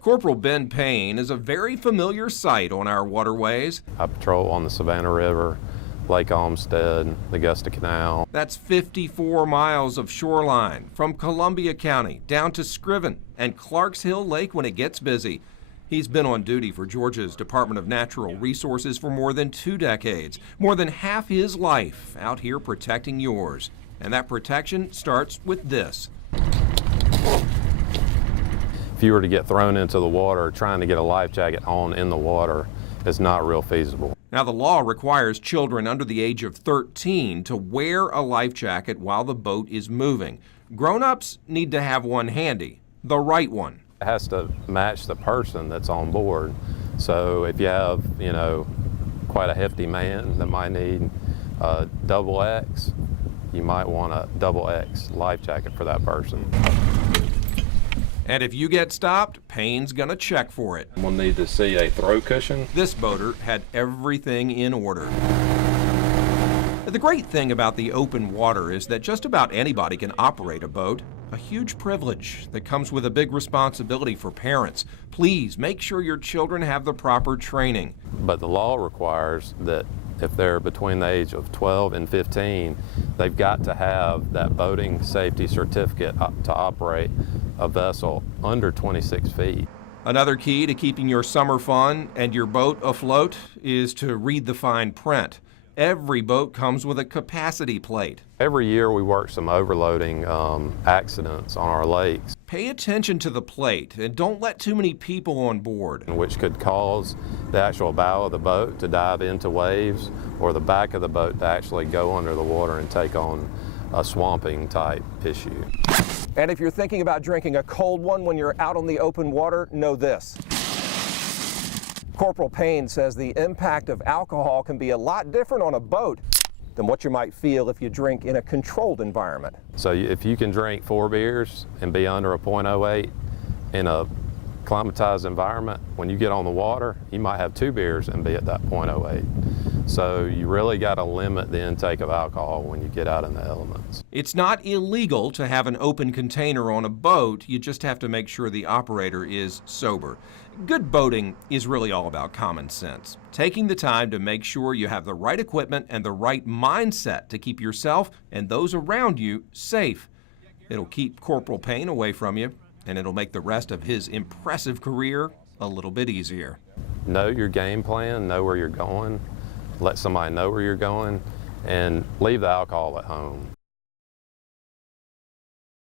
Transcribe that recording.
Corporal Ben Payne is a very familiar sight on our waterways. I patrol on the Savannah River, Lake Olmsted, the Augusta Canal. That's 54 miles of shoreline from Columbia County down to Scriven and Clarks Hill Lake when it gets busy. He's been on duty for Georgia's Department of Natural Resources for more than 2 decades, more than half his life out here protecting yours. And that protection starts with this. If you were to get thrown into the water, trying to get a life jacket on in the water is not real feasible. Now, the law requires children under the age of 13 to wear a life jacket while the boat is moving. Grown-ups need to have one handy, the right one. It has to match the person that's on board. So if you have, quite a hefty man that might need a double X, you might want a double X life jacket for that person. And if you get stopped, Payne's gonna check for it. We'll need to see a throw cushion. This boater had everything in order. The great thing about the open water is that just about anybody can operate a boat. A huge privilege that comes with a big responsibility for parents. Please make sure your children have the proper training. But the law requires that if they're between the age of 12 and 15, they've got to have that boating safety certificate to operate a vessel under 26 feet. Another key to keeping your summer fun and your boat afloat is to read the fine print. Every boat comes with a capacity plate. Every year we work some overloading accidents on our lakes. Pay attention to the plate and don't let too many people on board. Which could cause the actual bow of the boat to dive into waves or the back of the boat to actually go under the water and take on a swamping type issue. And if you're thinking about drinking a cold one when you're out on the open water, know this. Corporal Payne says the impact of alcohol can be a lot different on a boat than what you might feel if you drink in a controlled environment. So if you can drink 4 beers and be under a .08 in a climatized environment, when you get on the water, you might have 2 beers and be at that .08. So you really got to limit the intake of alcohol when you get out in the elements. It's not illegal to have an open container on a boat. You just have to make sure the operator is sober. Good boating is really all about common sense. Taking the time to make sure you have the right equipment and the right mindset to keep yourself and those around you safe. It'll keep Corporal Payne away from you, and it'll make the rest of his impressive career a little bit easier. Know your game plan, know where you're going, let somebody know where you're going, and leave the alcohol at home.